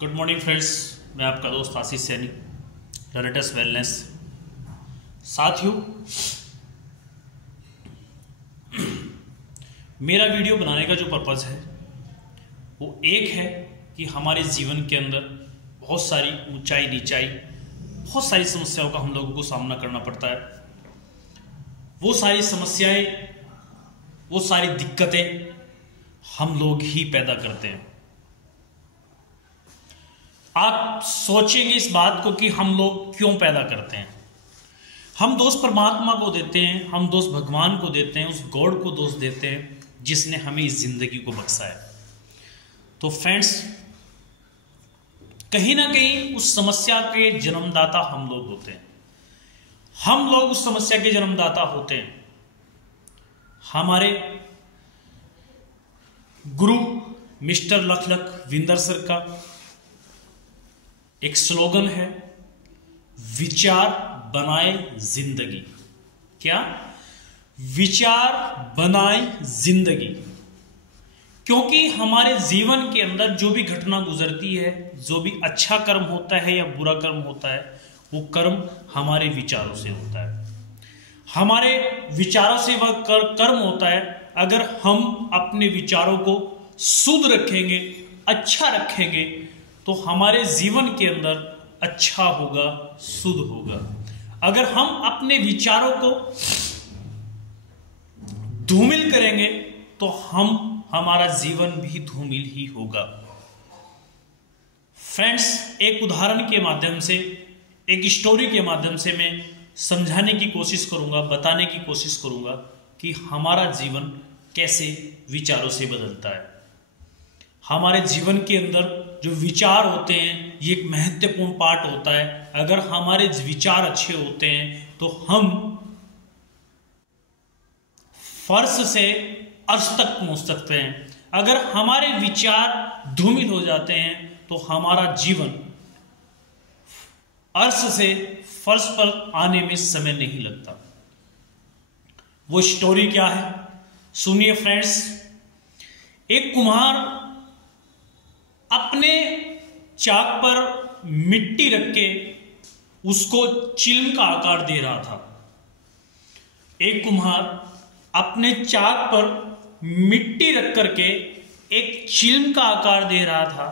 Good morning friends, मैं आपका दोस्त आशीष सैनी, लरेटस वेलनेस। साथियों, मेरा वीडियो बनाने का जो पर्पज़ है वो एक है कि हमारे जीवन के अंदर बहुत सारी ऊंचाई नीचाई, बहुत सारी समस्याओं का हम लोगों को सामना करना पड़ता है। वो सारी समस्याएं, वो सारी दिक्कतें हम लोग ही पैदा करते हैं। आप सोचेंगे इस बात को कि हम लोग क्यों पैदा करते हैं। हम दोष परमात्मा को देते हैं, हम दोष भगवान को देते हैं, उस गॉड को दोष देते हैं जिसने हमें इस जिंदगी को बख्शा है। तो फ्रेंड्स, कहीं ना कहीं उस समस्या के जन्मदाता हम लोग होते हैं। हम लोग उस समस्या के जन्मदाता होते हैं। हमारे गुरु मिस्टर लख विंदर सर का एक स्लोगन है, विचार बनाए जिंदगी। क्या? विचार बनाए जिंदगी। क्योंकि हमारे जीवन के अंदर जो भी घटना गुजरती है, जो भी अच्छा कर्म होता है या बुरा कर्म होता है, वो कर्म हमारे विचारों से होता है। हमारे विचारों से वह कर्म होता है। अगर हम अपने विचारों को शुद्ध रखेंगे, अच्छा रखेंगे, तो हमारे जीवन के अंदर अच्छा होगा, शुद्ध होगा। अगर हम अपने विचारों को धूमिल करेंगे तो हमारा जीवन भी धूमिल ही होगा। फ्रेंड्स, एक उदाहरण के माध्यम से, एक स्टोरी के माध्यम से मैं समझाने की कोशिश करूंगा, बताने की कोशिश करूंगा कि हमारा जीवन कैसे विचारों से बदलता है। हमारे जीवन के अंदर जो विचार होते हैं, ये एक महत्वपूर्ण पार्ट होता है। अगर हमारे विचार अच्छे होते हैं तो हम फर्श से अर्श तक पहुंच सकते हैं। अगर हमारे विचार धूमिल हो जाते हैं तो हमारा जीवन अर्श से फर्श पर आने में समय नहीं लगता। वो स्टोरी क्या है, सुनिए फ्रेंड्स। एक कुम्हार अपने चाक पर मिट्टी रख के उसको चिल्म का आकार दे रहा था। एक कुम्हार अपने चाक पर मिट्टी रख करके एक चिल्म का आकार दे रहा था।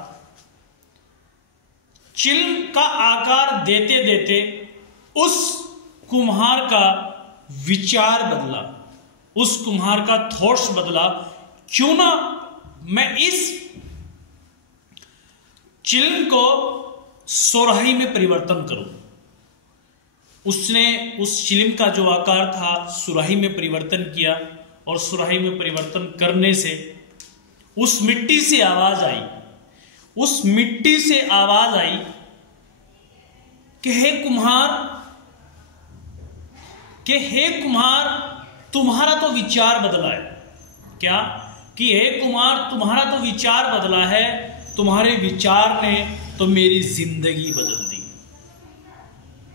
चिल्म का आकार देते देते उस कुम्हार का विचार बदला, उस कुम्हार का थॉट्स बदला। क्यों ना मैं इस चिल्म को सोराही में परिवर्तन करूं। उसने उस चिल्म का जो आकार था सुराही में परिवर्तन किया, और सुराही में परिवर्तन करने से उस मिट्टी से आवाज आई, उस मिट्टी से आवाज आई कि हे कुम्हार, तुम्हारा तो विचार बदला है। क्या? कि हे कुम्हार, तुम्हारा तो विचार बदला है, तुम्हारे विचार ने तो मेरी जिंदगी बदल दी।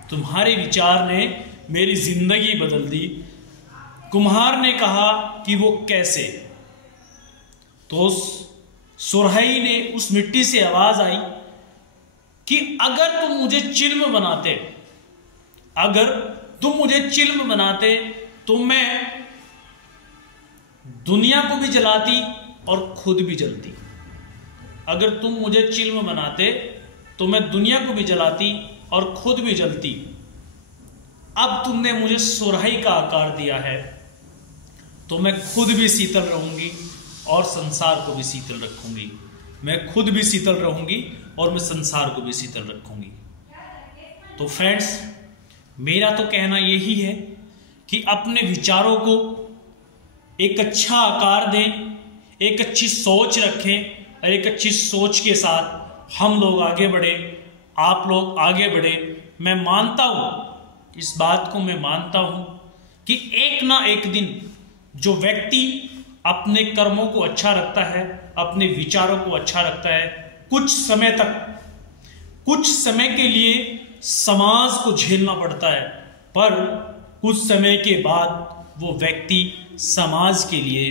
तुम्हारे विचार ने मेरी जिंदगी बदल दी। कुम्हार ने कहा कि वो कैसे? तो सुराही ने, उस मिट्टी से आवाज आई कि अगर तुम मुझे चिल्म बनाते, अगर तुम मुझे चिल्म बनाते तो मैं दुनिया को भी जलाती और खुद भी जलती। अगर तुम मुझे चिल्म बनाते तो मैं दुनिया को भी जलाती और खुद भी जलती। अब तुमने मुझे सुराही का आकार दिया है तो मैं खुद भी शीतल रहूंगी और संसार को भी शीतल रखूंगी। मैं खुद भी शीतल रहूंगी और मैं संसार को भी शीतल रखूंगी। तो फ्रेंड्स, मेरा तो कहना यही है कि अपने विचारों को एक अच्छा आकार दें, एक अच्छी सोच रखें, और एक अच्छी सोच के साथ हम लोग आगे बढ़े, आप लोग आगे बढ़े। मैं मानता हूं, इस बात को मैं मानता हूं कि एक ना एक दिन जो व्यक्ति अपने कर्मों को अच्छा रखता है, अपने विचारों को अच्छा रखता है, कुछ समय तक, कुछ समय के लिए समाज को झेलना पड़ता है, पर कुछ समय के बाद वो व्यक्ति समाज के लिए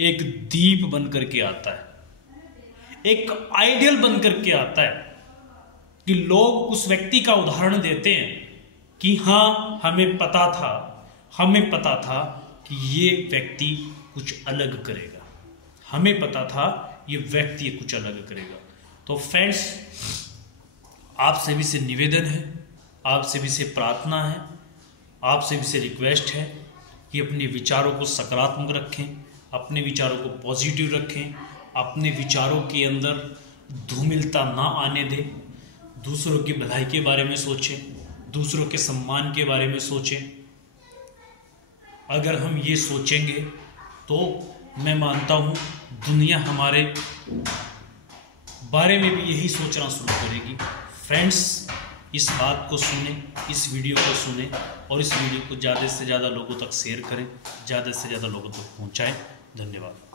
एक दीप बन करके आता है, एक आइडियल बन करके आता है। कि लोग उस व्यक्ति का उदाहरण देते हैं कि हाँ हमें पता था कि ये व्यक्ति कुछ अलग करेगा, हमें पता था ये व्यक्ति कुछ अलग करेगा। तो फ्रेंड्स, आप सभी से निवेदन है, आप सभी से प्रार्थना है, आप सभी से रिक्वेस्ट है कि अपने विचारों को सकारात्मक रखें, अपने विचारों को पॉजिटिव रखें, अपने विचारों के अंदर धूमिलता ना आने दें, दूसरों की भलाई के बारे में सोचें, दूसरों के सम्मान के बारे में सोचें। अगर हम ये सोचेंगे तो मैं मानता हूँ दुनिया हमारे बारे में भी यही सोचना शुरू करेगी। फ्रेंड्स, इस बात को सुने, इस वीडियो को सुने और इस वीडियो को ज़्यादा से ज़्यादा लोगों तक शेयर करें, ज़्यादा से ज़्यादा लोगों तक पहुँचाएं। धन्यवाद।